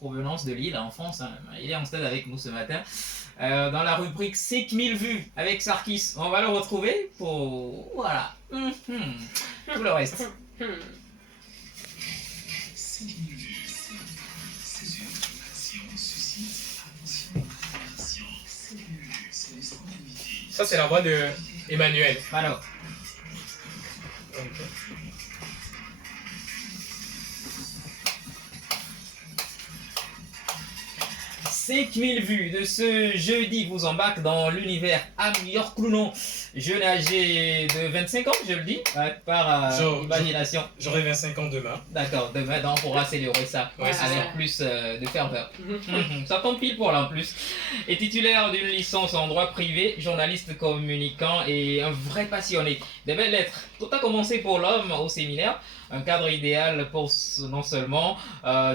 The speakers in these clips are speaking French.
provenance de Lille, en France. Hein. Il est en stade avec nous ce matin. Dans la rubrique 5000 vues avec Sarkis. On va le retrouver pour... Voilà. Tout le reste. Ça, c'est la voix de Emmanuel. Alors. Okay. 5000 vues de ce jeudi vous embarque dans l'univers York Clounon, jeune âgé de 25 ans, je le dis, par imagination. J'aurai 25 ans demain. D'accord, demain on pourra célébrer ça avec plus de ferveur. Ça tombe pile pour là en plus. Est titulaire d'une licence en droit privé, journaliste communicant et un vrai passionné. Des belles lettres. Tout a commencé pour l'homme au séminaire. Un cadre idéal pour non seulement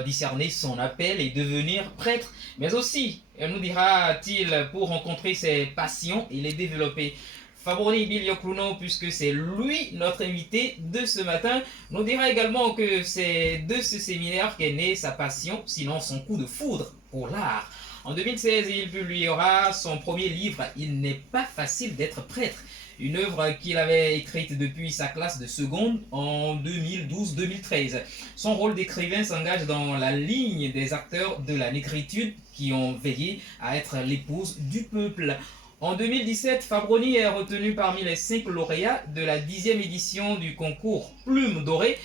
discerner son appel et devenir prêtre, mais aussi, nous dira-t-il, pour rencontrer ses passions et les développer. Fabroni Bilio Clounon, puisque c'est lui notre invité de ce matin, nous dira également que c'est de ce séminaire qu'est née sa passion, sinon son coup de foudre pour l'art. En 2016, il publiera son premier livre « Il n'est pas facile d'être prêtre ». Une œuvre qu'il avait écrite depuis sa classe de seconde en 2012-2013. Son rôle d'écrivain s'engage dans la ligne des acteurs de la négritude qui ont veillé à être l'épouse du peuple. En 2017, Fabroni est retenu parmi les 5 lauréats de la 10e édition du concours Plume Dorée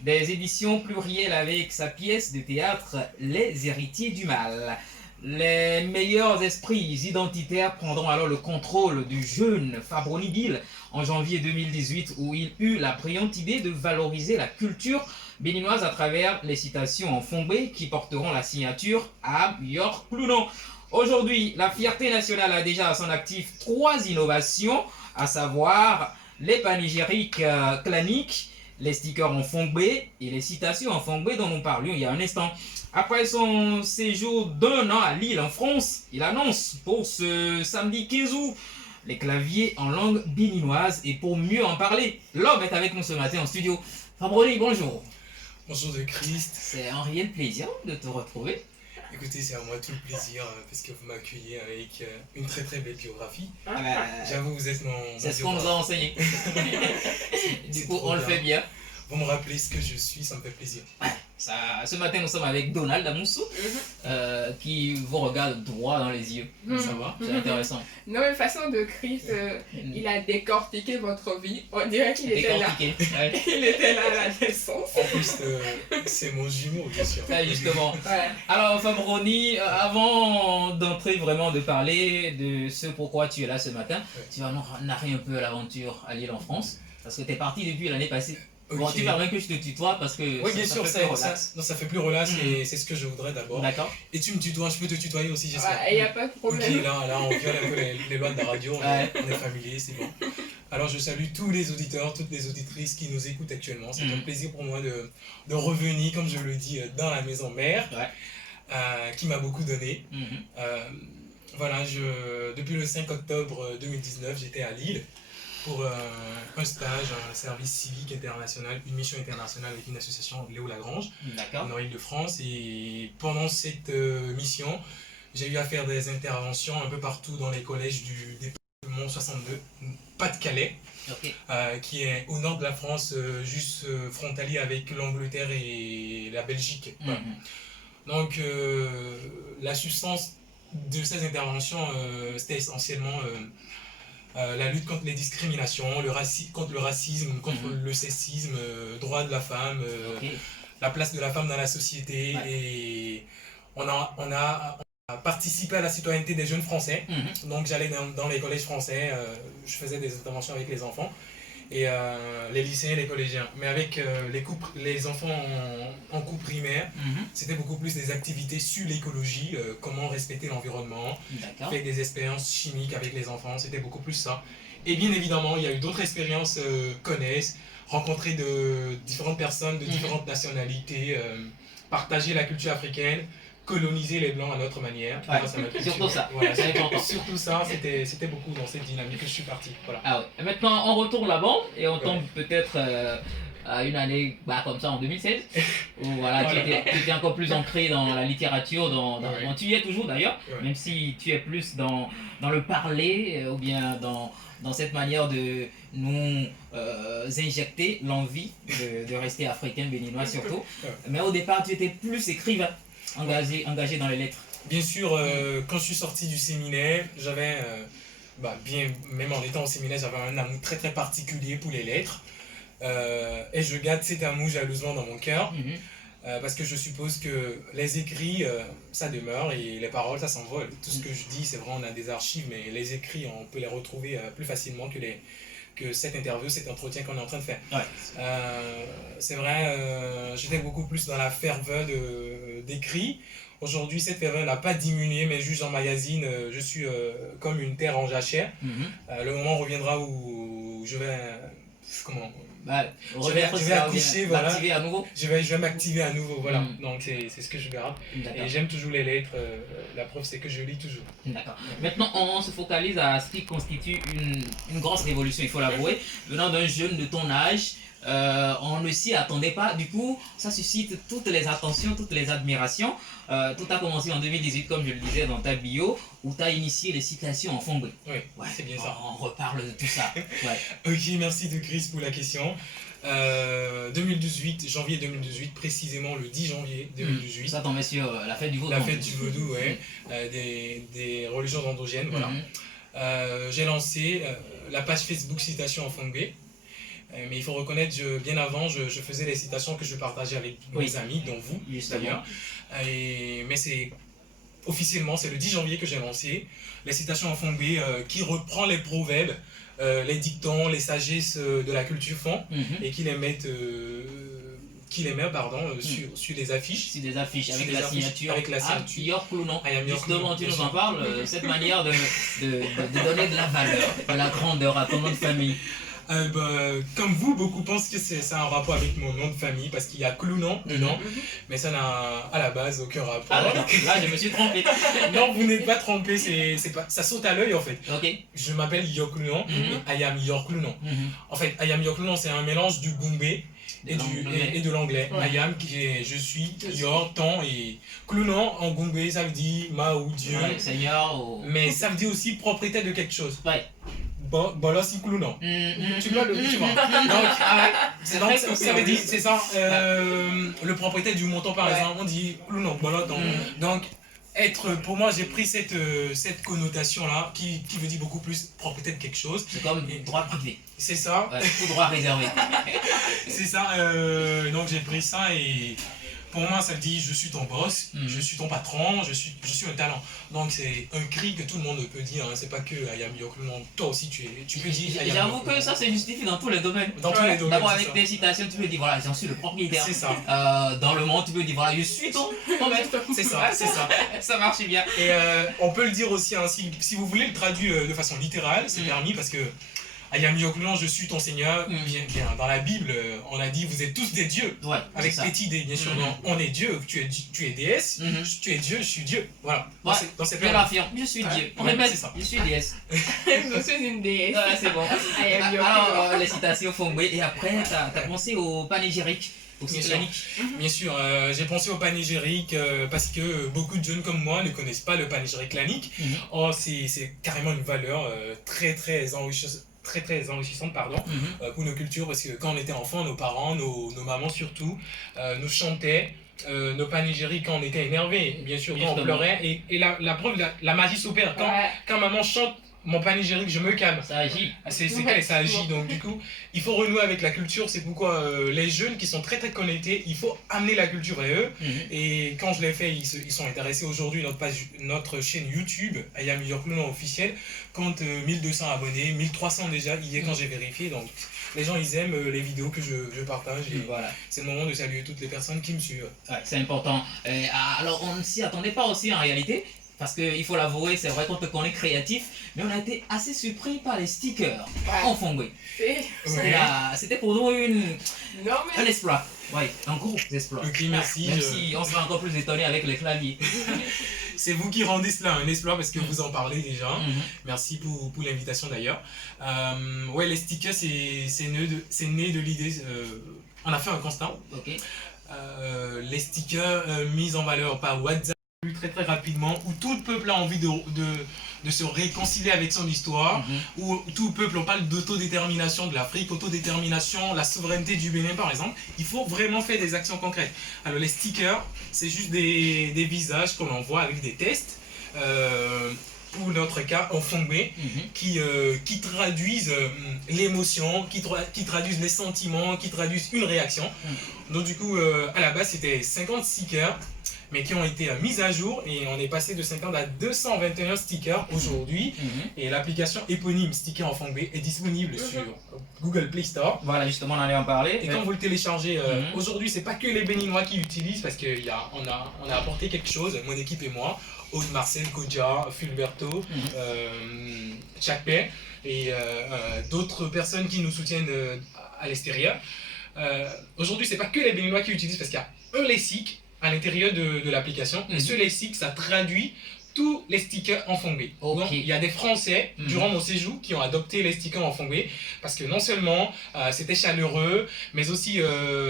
des éditions plurielles avec sa pièce de théâtre Les Héritiers du Mal. Les meilleurs esprits identitaires prendront alors le contrôle du jeune Fabroni Bill en janvier 2018 où il eut la brillante idée de valoriser la culture béninoise à travers les citations en fongbe qui porteront la signature à York Clounon. Aujourd'hui, la fierté nationale a déjà à son actif 3 innovations, à savoir les panégyriques claniques, les stickers en fongbe et les citations en fongbe dont nous parlions il y a un instant. Après son séjour d'1 an à Lille en France, il annonce pour ce samedi 15 août les claviers en langue béninoise. Et pour mieux en parler, l'homme est avec nous ce matin en studio. Fabroni, bonjour. Bonjour de Christ. C'est un réel plaisir de te retrouver. Écoutez, c'est à moi tout le plaisir parce que vous m'accueillez avec une très très belle biographie. Ah J'avoue, vous êtes mon c'est ce qu'on nous a enseigné. Du coup, on le fait bien. Vous me rappelez ce que je suis, ça me fait plaisir. Ça, ce matin, nous sommes avec Donald Amoussou, qui vous regarde droit dans les yeux. Ça va, c'est intéressant. Non, mais façon de Christ, il a décortiqué votre vie. On dirait qu'il était là. Ouais. Il était là à la naissance. En plus, c'est mon jumeau, bien sûr. Ah, justement. Ouais. Alors, Fabroni, avant d'entrer vraiment de parler de ce pourquoi tu es là ce matin, tu vas nous narrer un peu l'aventure à Lille en France, parce que tu es parti depuis l'année passée. Okay. Bon, tu permets que je te tutoie parce que oui, bien sûr, ça fait plus relax. Ça fait plus relax et c'est ce que je voudrais d'abord. D'accord. Et tu me tutoies, je peux te tutoyer aussi, j'espère. Il n'y a pas de problème. Ok, là, on viole un peu les lois de la radio, on est familier, c'est bon. Alors, je salue tous les auditeurs, toutes les auditrices qui nous écoutent actuellement. C'est un plaisir pour moi de revenir, comme je le dis, dans la maison mère, qui m'a beaucoup donné. Voilà, depuis le 5 octobre 2019, j'étais à Lille pour un stage, un service civique international, une mission internationale avec une association Léo Lagrange en Île-de-France. Et pendant cette mission, j'ai eu à faire des interventions un peu partout dans les collèges du département 62, Pas-de-Calais, qui est au nord de la France, juste frontalier avec l'Angleterre et la Belgique. Donc la substance de ces interventions, c'était essentiellement la lutte contre les discriminations, contre le racisme, contre le sexisme, droit de la femme, la place de la femme dans la société. Et on a participé à la citoyenneté des jeunes français. Donc j'allais dans les collèges français, je faisais des interventions avec les enfants et les lycéens et les collégiens. Mais avec les enfants en cours primaire, c'était beaucoup plus des activités sur l'écologie, comment respecter l'environnement, faire des expériences chimiques avec les enfants, c'était beaucoup plus ça. Et bien évidemment, il y a eu d'autres expériences connexes, rencontrer de différentes personnes de différentes nationalités, partager la culture africaine, coloniser les blancs à notre manière. Surtout ça. Voilà, surtout ça, c'était beaucoup dans cette dynamique que je suis parti. Voilà. Ah ouais. Et maintenant, on retourne là-bas et on tombe peut-être une année comme ça en 2016, où voilà, tu étais encore plus ancré dans la littérature, tu y es toujours d'ailleurs, même si tu es plus dans le parler, ou bien dans cette manière de nous injecter l'envie de rester africain, béninois surtout. Mais au départ, tu étais plus écrivain, engagé dans les lettres. Bien sûr, quand je suis sorti du séminaire, j'avais, même en étant au séminaire, j'avais un amour très très particulier pour les lettres. Et je garde cet amour jalousement dans mon cœur. Parce que je suppose que les écrits, ça demeure et les paroles, ça s'envole. Tout ce que je dis, c'est vrai, on a des archives, mais les écrits, on peut les retrouver plus facilement que cette interview, cet entretien qu'on est en train de faire. C'est vrai, j'étais beaucoup plus dans la ferveur d'écrit. Aujourd'hui, cette ferveur n'a pas diminué, mais juste en magazine, je suis comme une terre en jachère. Le moment reviendra où je vais... je vais accoucher, voilà. À nouveau. Je vais m'activer à nouveau, voilà. Donc c'est ce que je garde. Et j'aime toujours les lettres. La preuve, c'est que je lis toujours. D'accord. Maintenant, on se focalise à ce qui constitue une grosse révolution, il faut l'avouer. Venant d'un jeune de ton âge, on ne s'y attendait pas. Du coup, ça suscite toutes les attentions, toutes les admirations. Tout a commencé en 2018, comme je le disais dans ta bio, où tu as initié les citations en fongbe. Oui, c'est bien ça. On reparle de tout ça. Ok, merci de Chris pour la question. 2018, janvier 2018, précisément le 10 janvier 2018. Ça tombait sur la fête du vaudou. La fête du vaudou, ouais. Des religions endogènes, voilà. J'ai lancé la page Facebook Citations en Fongbe. Mais il faut reconnaître, bien avant, je faisais des citations que je partageais avec mes amis, dont vous, d'ailleurs. Mais officiellement, c'est le 10 janvier que j'ai lancé les citations en Fongbe, qui reprend les proverbes, les dictons, les sagesses de la culture fon, et qui les met sur des affiches. Sur des affiches, avec la signature. York Lounon. Justement, tu nous en parles, cette manière de donner de la valeur, de la grandeur à ton nom de famille. Comme vous, beaucoup pensent que c'est un rapport avec mon nom de famille parce qu'il y a Clounon dedans, mais ça n'a à la base aucun rapport. Ah, là, je me suis trompé. Non, vous n'êtes pas trompé, ça saute à l'œil en fait. Okay. Je m'appelle York Clounon et Ayam York Clounon. En fait, Ayam York Clounon, c'est un mélange du gumbe et de l'anglais. Ayam, je suis, York, ton et Clounon en gumbe, ça veut dire ma ou Dieu. Seigneur. Mais ça veut dire aussi propriétaire de quelque chose. Bolos incluant. Tu vois donc, ça veut dire, c'est ça, le propriétaire du montant par exemple, on dit clounon, bolot. Donc, pour moi, j'ai pris cette connotation-là qui veut dire beaucoup plus propriétaire de quelque chose. C'est comme droit privé. C'est ça. Ou droit réservé. C'est ça, donc j'ai pris ça et... Pour moi, ça veut dire je suis ton boss, je suis ton patron, je suis un talent. Donc c'est un cri que tout le monde peut dire, hein. C'est pas que Ayam York Clounon, toi aussi tu peux dire. J'avoue que ça c'est justifié dans tous les domaines. Dans tous les domaines. D'abord avec tes citations, tu peux dire voilà, j'en suis le propriétaire. C'est ça. Dans le monde, tu peux dire voilà, je suis ton maître. C'est ça, c'est ça. Ça marche bien. Et on peut le dire aussi, hein, si vous voulez le traduire de façon littérale, c'est permis parce que Ayam York Clounon, je suis ton Seigneur. Bien, dans la Bible, on a dit vous êtes tous des dieux. Avec cette idée, bien sûr. On est Dieu, tu es déesse, tu es Dieu, je suis Dieu. Voilà. Dans ces je l'affirme, je suis Dieu. On répète, je suis déesse. Je suis une déesse. C'est bon. Alors, les citations Fongbe, et après, tu as pensé au panégyrique. Bien sûr, j'ai pensé au panégyrique parce que beaucoup de jeunes comme moi ne connaissent pas le panégyrique clanique. Or, c'est carrément une valeur très très enrichissante. Très enrichissante pour nos cultures parce que quand on était enfant, nos parents, nos mamans surtout, nous chantaient nos panégyriques quand on était énervé, bien sûr, quand on pleurait. Et la preuve, la magie s'opère. Quand maman chante mon panégyrique, je me calme. Ça agit. C'est clair, ça agit. Donc du coup, il faut renouer avec la culture. C'est pourquoi les jeunes qui sont très très connectés, il faut amener la culture à eux. Et quand je l'ai fait, ils sont intéressés. Aujourd'hui, notre chaîne YouTube, Ayam York Clounon officiel, compte 1200 abonnés, 1300 déjà hier quand j'ai vérifié. Donc les gens, ils aiment les vidéos que je partage. Et voilà. C'est le moment de saluer toutes les personnes qui me suivent. C'est important. Alors, on ne s'y attendait pas aussi en réalité. Parce qu'il faut l'avouer, c'est vrai qu'on te connaît créatif, mais on a été assez surpris par les stickers en Fongbe. C'était pour nous un exploit. Oui, un gros exploit. Ok, merci. Même si on sera encore plus étonné avec les claviers. C'est vous qui rendez cela un exploit parce que vous en parlez déjà. Merci pour l'invitation d'ailleurs. Les stickers, c'est né de l'idée. on a fait un constat. Ok. Les stickers mis en valeur par WhatsApp très très rapidement, où tout le peuple a envie de se réconcilier avec son histoire, où tout le peuple, on parle d'autodétermination de l'Afrique, autodétermination, la souveraineté du Bénin par exemple. Il faut vraiment faire des actions concrètes. Alors les stickers, c'est juste des visages qu'on envoie avec des tests. Pour notre cas en fongbe, qui traduisent l'émotion, qui traduisent les sentiments, qui traduisent une réaction. Donc du coup, à la base, c'était 50 stickers, mais qui ont été mis à jour, et on est passé de 50 à 221 stickers aujourd'hui. Et l'application éponyme Sticker en fongbe est disponible sur Google Play Store. Voilà, justement, on allait en parler. Et quand vous le téléchargez, aujourd'hui, c'est pas que les Béninois qui l'utilisent, parce qu'on a apporté quelque chose, mon équipe et moi. Aude, Marcel, Kodja, Fulberto, Chakpe et d'autres personnes qui nous soutiennent à l'extérieur. Aujourd'hui, c'est pas que les Béninois qui l'utilisent, parce qu'il y a un lexique à l'intérieur de l'application. Et ce lexique, ça traduit tous les stickers en fongbe. Donc, il y a des Français, durant mon séjour, qui ont adopté les stickers en fongbe, parce que non seulement c'était chaleureux, mais aussi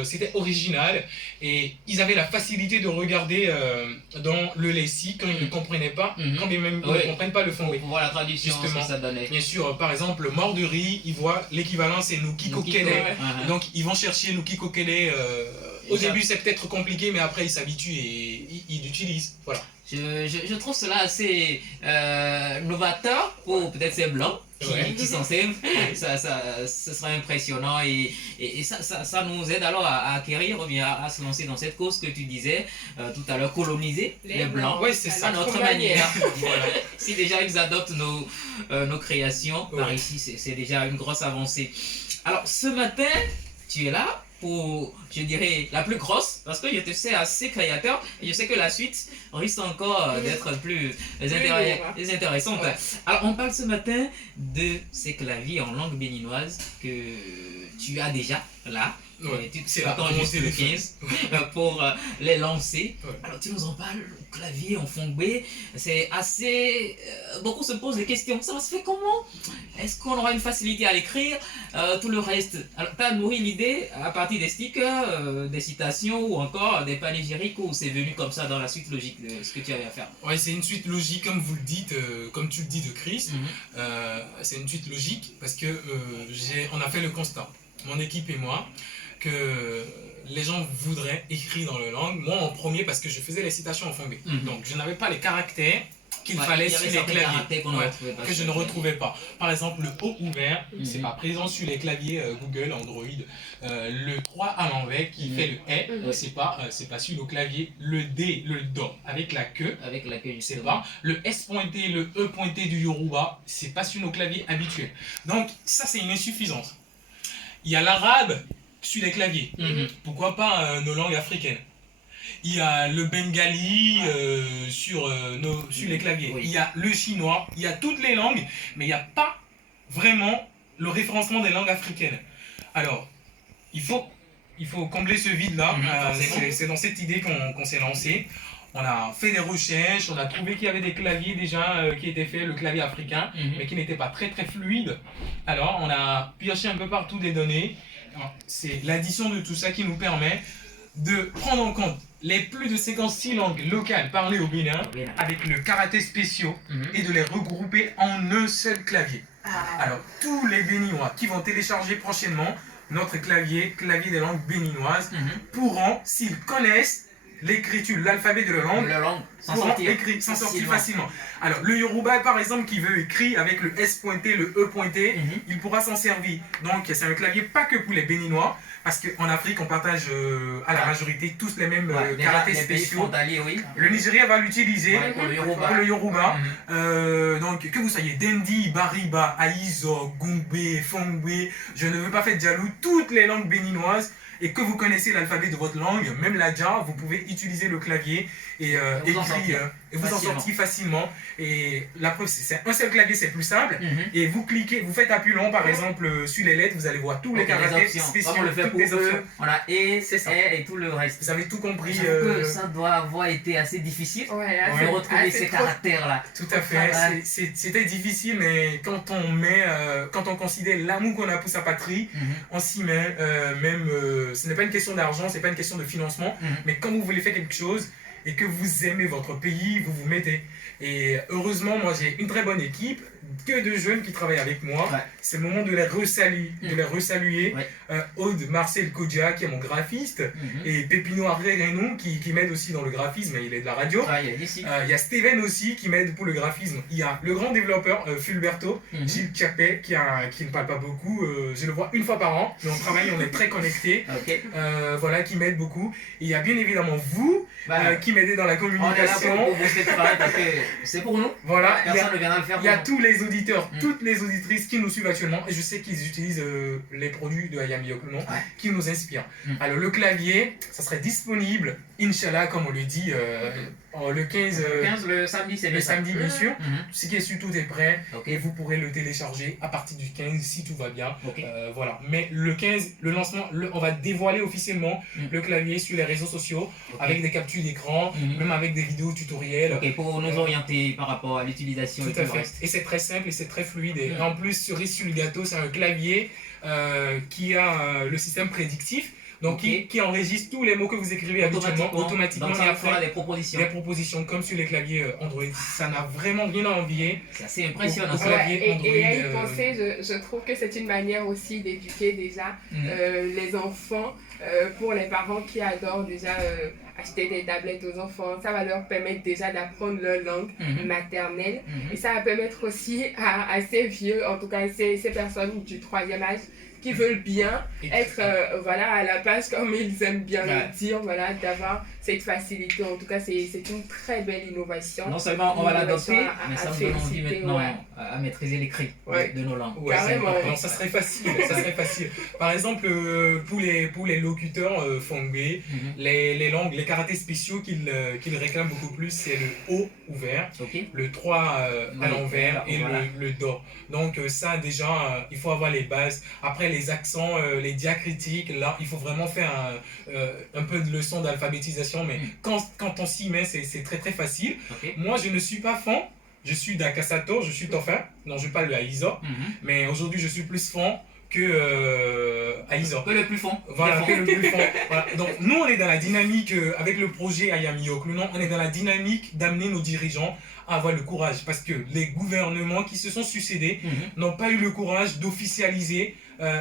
c'était original, et ils avaient la facilité de regarder dans le lexique quand ils ne comprenaient pas, quand bien même ils ne comprennent pas le fongbe. Pour voir la traduction, justement, ça donnait. Bien sûr, par exemple, mort de riz, ils voient l'équivalent, c'est Nuki Kokele. Donc, ils vont chercher Nuki Kokele. Au début, c'est peut-être compliqué, mais après, ils s'habituent et ils l'utilisent. Voilà. Je trouve cela assez novateur pour peut-être ces blancs qui sont simples. Ce sera impressionnant et ça nous aide alors à acquérir ou bien à se lancer dans cette cause que tu disais tout à l'heure, coloniser les blancs c'est ça, à notre manière. Voilà. Si déjà ils adoptent nos créations, par ici, c'est déjà une grosse avancée. Alors ce matin, tu es là pour, je dirais, la plus grosse, parce que je te sais assez créateur, et je sais que la suite risque encore d'être plus intéressante. Ouais. Alors, on parle ce matin de ces claviers en langue béninoise que tu as déjà là. Ouais, tu attends juste le 15 pour les lancer. Alors tu nous en parles, clavier en fongbe, c'est assez... beaucoup se posent des questions, ça se fait comment? Est-ce qu'on aura une facilité à l'écrire? Tout le reste. Alors tu as nourri l'idée à partir des stickers, des citations ou encore des panégyriques, ou c'est venu comme ça dans la suite logique de ce que tu avais à faire? Ouais, c'est une suite logique comme vous le dites, comme tu le dis de Chris. C'est une suite logique parce que on a fait le constat, mon équipe et moi, que les gens voudraient écrire dans leur langue. Moi en premier, parce que je faisais les citations en fongbe. Donc je n'avais pas les caractères qu'il fallait sur les claviers, que je ne retrouvais pas. Par exemple, le O ouvert, c'est pas présent sur les claviers Google, Android. Le 3 à l'envers qui fait le E, c'est pas sur le clavier. Le D, le Do, avec la queue, c'est pas. Le S pointé, le E pointé du Yoruba, c'est pas sur nos claviers habituels. Donc ça, c'est une insuffisance. Il y a l'arabe sur les claviers. Pourquoi pas nos langues africaines? Il y a le bengali sur les claviers. Il y a le chinois, il y a toutes les langues, mais il n'y a pas vraiment le référencement des langues africaines. Alors, il faut combler ce vide-là. C'est dans cette idée qu'on s'est lancé. On a fait des recherches, on a trouvé qu'il y avait des claviers déjà qui étaient faits, le clavier africain, mais qui n'étaient pas très très fluides. Alors, on a pioché un peu partout des données. C'est l'addition de tout ça qui nous permet de prendre en compte les plus de 56 langues locales parlées au Bénin avec le caractère spéciaux et de les regrouper en un seul clavier. Alors, tous les Béninois qui vont télécharger prochainement notre clavier des langues béninoises, pourront, s'ils connaissent l'écriture, l'alphabet de la langue, s'en sortir facilement. Alors, le Yoruba, par exemple, qui veut écrire avec le S pointé, le E pointé, il pourra s'en servir. Donc, c'est un clavier pas que pour les Béninois, parce qu'en Afrique, on partage à la majorité tous les mêmes caractères spéciaux. Le Nigeria va l'utiliser pour le Yoruba. Donc, que vous soyez Dendi, Bariba, Aizo, Gungbe, Fongbe, je ne veux pas faire de jaloux, toutes les langues béninoises, et que vous connaissez l'alphabet de votre langue, même l'adja, vous pouvez utiliser le clavier et écrire, et vous en sortir facilement. Et la preuve, c'est un seul clavier, c'est plus simple. Et vous cliquez, vous faites appui long, par exemple, sur les lettres, vous allez voir tous les caractères spéciaux, toutes les options. On a et tout le reste. Vous avez tout compris. Ça doit avoir été assez difficile de retrouver ces caractères-là. Tout à fait. C'était difficile, mais quand on considère l'amour qu'on a pour sa patrie, on s'y met, même ce n'est pas une question d'argent, c'est pas une question de financement, mais quand vous voulez faire quelque chose et que vous aimez votre pays, vous vous mettez. Et heureusement, moi j'ai une très bonne équipe, que de jeunes qui travaillent avec moi. Ouais. C'est le moment de les resaluer. Ouais. Aude Marcel Kodja qui est mon graphiste, et Pépino Arreguenou qui m'aide aussi dans le graphisme, il est de la radio. Il y a Steven aussi qui m'aide pour le graphisme. Il y a le grand développeur Fulberto, Gilles Capet qui ne parle pas beaucoup. Je le vois une fois par an, mais on travaille, on est très connectés. Voilà, qui m'aide beaucoup. Et il y a bien évidemment vous qui m'aidez dans la communication. On est là pour booster le travail parce que c'est pour nous. Voilà, Personne ne viendra le faire. Il y a tous les auditeurs, toutes les auditrices qui nous suivent actuellement, et je sais qu'ils utilisent les produits de Ayam Yoklunon, qui nous inspirent. Alors le clavier, ça serait disponible, Inch'Allah, comme on le dit, le 15, le samedi, c'est le samedi, bien sûr. Ce qui est sur tout est prêt, et vous pourrez le télécharger à partir du 15 si tout va bien. Voilà. Mais le 15, le lancement, on va dévoiler officiellement le clavier sur les réseaux sociaux, avec des captures d'écran, même avec des vidéos tutoriels. Pour nous orienter par rapport à l'utilisation. Tout à fait. Et c'est très simple et c'est très fluide. Et en plus, cerise sur le gâteau, c'est un clavier qui a le système prédictif. Donc qui enregistre tous les mots que vous écrivez habituellement automatiquement. Donc il fera des propositions. Des propositions comme sur les claviers Android. Ça n'a vraiment rien à envier. C'est assez impressionnant. Et à y penser, je trouve que c'est une manière aussi d'éduquer déjà les enfants pour les parents qui adorent déjà acheter des tablettes aux enfants. Ça va leur permettre déjà d'apprendre leur langue maternelle. Et ça va permettre aussi à ces vieux, en tout cas ces personnes du 3e âge, qui veulent bien être voilà, à la base, comme ils aiment bien le dire, voilà, d'avoir cette facilité. En tout cas, c'est une très belle innovation. Non seulement on va l'adopter, mais ça nous donne envie maintenant à maîtriser l'écrit de nos langues. Carrément. Ça serait facile. Ça serait facile. Par exemple, pour les locuteurs fongbe, les langues, les karatés spéciaux qu'ils réclament beaucoup plus, c'est le O ouvert, le 3 à l'envers et le Do. Donc ça déjà, il faut avoir les bases. Après les accents, les diacritiques, là il faut vraiment faire un peu de leçon d'alphabétisation, mais quand on s'y met, c'est très très facile. Moi je ne suis pas fan, je suis d'Akasato, je suis Tofin, non je parle de Aiza, mais aujourd'hui je suis plus fan que Aiza. Que le plus fond. Voilà, que le plus fond. Voilà. Donc nous on est dans la dynamique, avec le projet Ayam Yoklunon, on est dans la dynamique d'amener nos dirigeants à avoir le courage, parce que les gouvernements qui se sont succédés n'ont pas eu le courage d'officialiser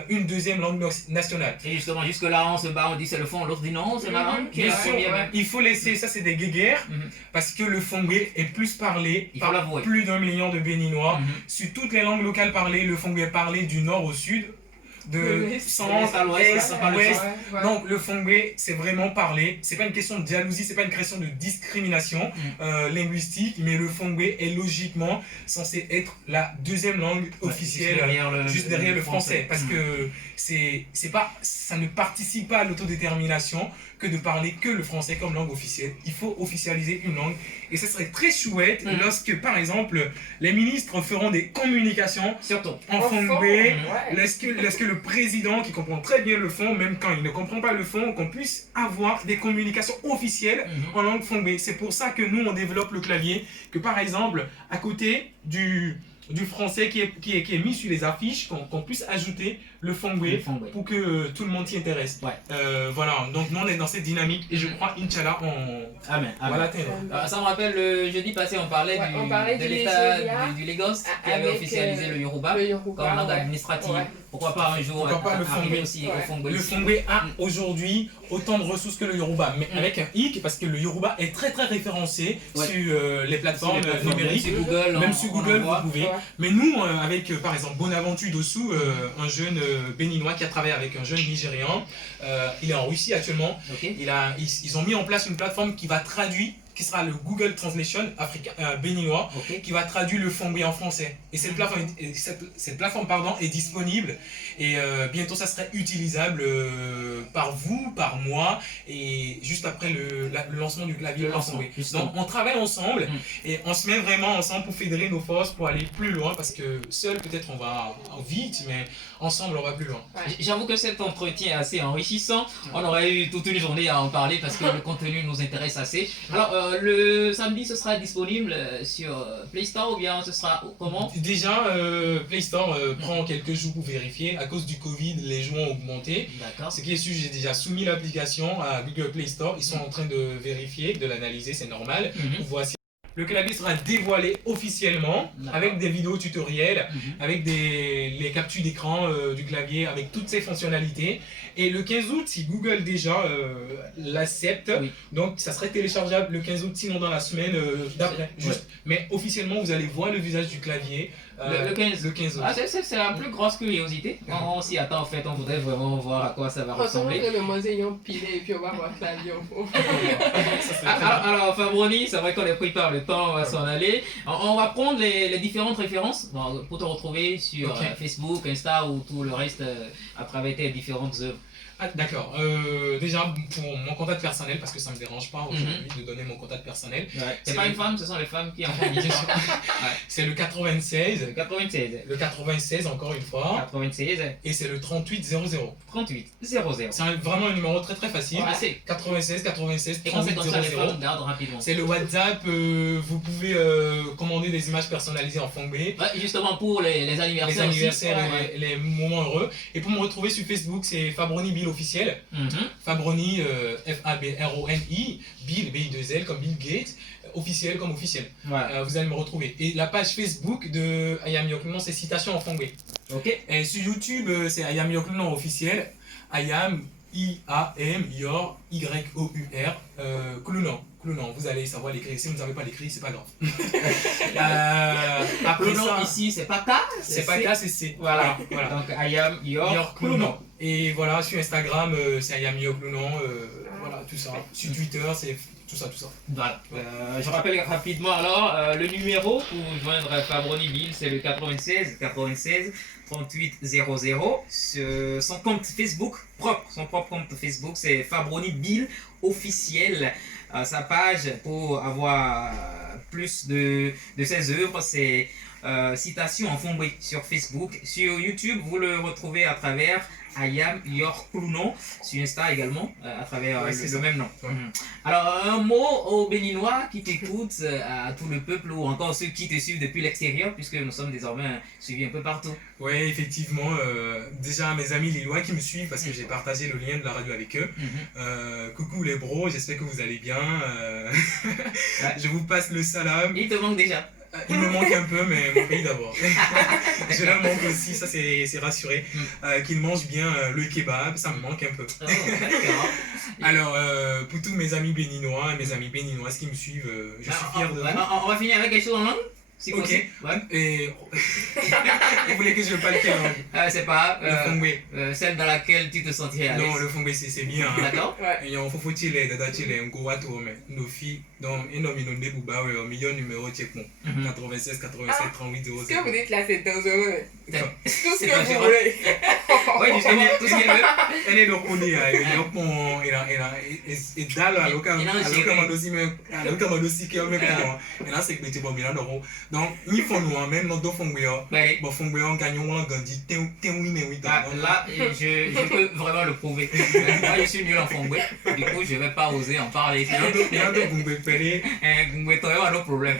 une deuxième langue nationale. Et justement, jusque-là, on se bat, on dit c'est le fond, l'autre dit non, c'est ma langue. Bien sûr, il faut laisser, ça c'est des guéguerres, parce que le fongbe est plus parlé par plus d'1 million de Béninois. Sur toutes les langues locales parlées, le fongbe est parlé du nord au sud, de centre à l'ouest, ouest. Donc le fongbe c'est vraiment parler, c'est pas une question de jalousie, c'est pas une question de discrimination linguistique, mais le fongbe est logiquement censé être la deuxième langue officielle, juste derrière le français, parce que ça ne participe pas à l'autodétermination que de parler que le français comme langue officielle. Il faut officialiser une langue, et ça serait très chouette lorsque par exemple les ministres feront des communications en fongbe, lorsque le président qui comprend très bien le fond, même quand il ne comprend pas le fond, qu'on puisse avoir des communications officielles en langue fongbe. C'est pour ça que nous on développe le clavier, que par exemple à côté du français qui est mis sur les affiches, qu'on puisse ajouter le fongbe pour que tout le monde s'y intéresse. Voilà, donc nous on est dans cette dynamique, et je crois, Inch'Allah, Amen. va l'atteindre. Ça me rappelle le jeudi passé, on parlait de l'État du Lagos qui avait officialisé le Yoruba comme langue administrative. Pourquoi pas un jour arriver aussi au fongbe. Le fongbe a aujourd'hui autant de ressources que le Yoruba, mais avec un hic, parce que le Yoruba est très très référencé sur les plateformes numériques, même sur Google vous pouvez. Mais nous, avec par exemple Bonaventure Dossou, un jeune béninois qui a travaillé avec un jeune Nigérian, il est en Russie actuellement, ils ont mis en place une plateforme qui va traduire, qui sera le Google Translation africain, béninois, qui va traduire le fongbe en français. Et cette plateforme est disponible, et bientôt ça serait utilisable par vous, par moi, et juste après le lancement du clavier en fongbe. Donc on travaille ensemble, et on se met vraiment ensemble pour fédérer nos forces, pour aller plus loin, parce que seul peut-être on va vite, mais ensemble on va plus loin. J'avoue que cet entretien est assez enrichissant. On aurait eu toute une journée à en parler parce que le contenu nous intéresse assez. Alors le samedi, ce sera disponible sur Play Store ou bien ce sera comment? Déjà, Play Store prend quelques jours pour vérifier. À cause du Covid, les jours ont augmenté. D'accord. Ce qui est sûr, j'ai déjà soumis l'application à Google Play Store. Ils sont en train de vérifier, de l'analyser, c'est normal. Voici. Le clavier sera dévoilé officiellement avec des vidéos tutoriels, avec les captures d'écran du clavier, avec toutes ses fonctionnalités. Et le 15 août, si Google déjà l'accepte, donc ça serait téléchargeable le 15 août, sinon dans la semaine d'après. Mais officiellement, vous allez voir le visage du clavier le 15 août. Ah, c'est la plus grosse curiosité. On s'y attend en fait, on voudrait vraiment voir à quoi ça va ressembler. On va le manger pilé et puis on va voir le clavier au fond. Alors Fabroni, c'est vrai qu'on est pris par le temps, on va s'en aller. On va prendre les différentes références pour te retrouver sur Facebook, Insta ou tout le reste à travers tes différentes œuvres. Ah, d'accord. Déjà, pour mon contact personnel, parce que ça ne me dérange pas aujourd'hui de donner mon contact personnel. C'est pas une femme, ce sont les femmes qui en font bien sûr. C'est le 96. Le 96. Le 96, encore une fois. 96. Et c'est le 3800. 3800. C'est vraiment un numéro très très facile. 96, 96, 3800. C'est le WhatsApp. Vous pouvez commander des images personnalisées en Fongbe. Justement pour les anniversaires. Les anniversaires et les moments heureux. Et pour me retrouver sur Facebook, c'est Fabroni Bill officiel. Fabroni, F-A-B-R-O-N-I, Bill, B-I-2-L, comme Bill Gates, officiel comme officiel. Vous allez me retrouver. Et la page Facebook de Ayam Yoklunon, c'est Citation en Fongbe. Et sur YouTube, c'est Ayam Yoklunon officiel. Ayam, I-A-M, Yor, Y-O-U-R, Klunon. Vous allez savoir l'écrire. Si vous ne savez pas l'écrire, c'est pas grave. Après ça, ici, c'est pas K. C'est pas K, c'est C. Voilà. Donc, Ayam Yor Klunon. Et voilà, sur Instagram, c'est Ayam Yor Klunon. Voilà, tout ça. Sur Twitter, c'est tout ça. Voilà. Je rappelle rapidement alors, le numéro pour joindre Fabroni Bill, c'est le 96 3800. Son compte Facebook son propre compte Facebook, c'est Fabroni Bill officiel. Sa page pour avoir plus de ses œuvres, c'est Citation en Fongbe sur Facebook. Sur YouTube, vous le retrouvez à travers Ayam Yor Klunon, sur Insta également, à travers le même nom. Alors, un mot aux Béninois qui t'écoutent, à tout le peuple ou encore ceux qui te suivent depuis l'extérieur, puisque nous sommes désormais suivis un peu partout. Oui, effectivement. Déjà, mes amis lillois qui me suivent, parce que j'ai partagé le lien de la radio avec eux. Coucou les bros, j'espère que vous allez bien. Je vous passe le salam. Il te manque déjà. Il me manque un peu, mais mon pays d'abord. Je leur manque aussi, ça c'est rassuré. Qu'ils mangent bien le kebab, ça me manque un peu. Alors, pour tous mes amis béninois et mes amies béninoises qui me suivent, je suis fier de vous. On va finir avec quelque chose en langue. Si ok. Et vous voulez que je parle quelle langue? C'est pas le Fongbe. Celle dans laquelle tu te sentirais à l'aise. Non, le Fongbe c'est bien. D'accord. Il y a un faux chile, dada chile, un goa tome, nos filles, donc un homme inondé bouba, un million numéro check 96 87 38 00. Ce que vous dites là, c'est dangereux. Tout ce que vous voulez. Oui, justement, tout ce qu'il veut. Elle est le collier, il y a bon, et dalle à l'ocamadosi qui est au même moment. Et là, c'est que tu vas bien d'euros. Donc, il faut nous amener notre Fongbe. Bon, Fongbe, on gagne, on gandhi, là, je peux vraiment le prouver. Moi, je suis nul en Fongbe. Du coup, je ne vais pas oser en parler. Il y a de Fongbe Péré. Fongbe, tu n'as pas de problème.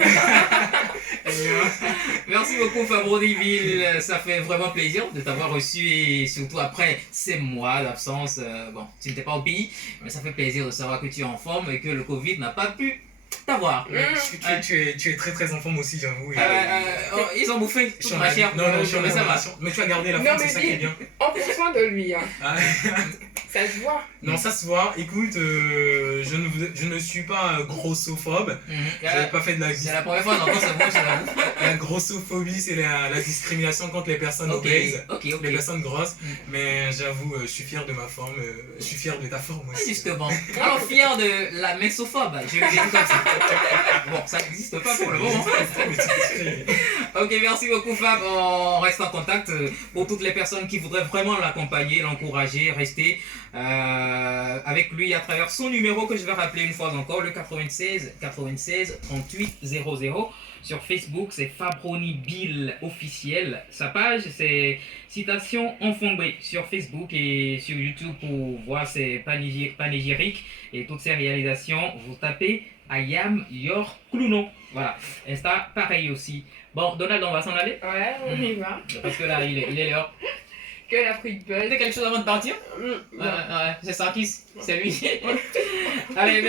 Merci beaucoup, Fabroni Bill. Ça fait vraiment plaisir de t'avoir reçu et surtout après ces mois d'absence. Bon, tu n'étais pas au pays, mais ça fait plaisir de savoir que tu es en forme et que le Covid n'a pas pu t'avoir. Tu es très très en forme aussi, j'avoue. Ils ont bouffé toute ma chair. Non, mais ça va. Mais tu as gardé la forme, c'est ça qui est bien. On prend soin de lui. Ça se voit. Non, ça se voit. Écoute, je ne suis pas grossophobe. Je n'ai pas fait de la... C'est la première fois que j'entends ce mot, je l'avoue. La grossophobie, c'est la discrimination contre les personnes obèses, les personnes grosses. Mais j'avoue, je suis fier de ma forme. Je suis fier de ta forme aussi. Justement. Alors, fier de la messophobe, je vais dire comme ça. Bon, ça n'existe pas pour le moment. Ok, merci beaucoup Fab. On reste en contact pour toutes les personnes qui voudraient vraiment l'accompagner, l'encourager, rester avec lui à travers son numéro que je vais rappeler une fois encore, le 96 96 38 00. Sur Facebook, c'est Fabroni Bill officiel. Sa page, c'est Citation Enfongbe sur Facebook et sur YouTube pour voir ses panégyriques et toutes ses réalisations. Vous tapez Ayam Yor Kluno. Voilà. Insta, pareil aussi. Bon, Donald, on va s'en aller? Ouais, on y va. Parce que là, il est l'heure. Que la fruit de buzz. T'as quelque chose avant de partir? Ouais, c'est Sarkis, c'est lui. Allez,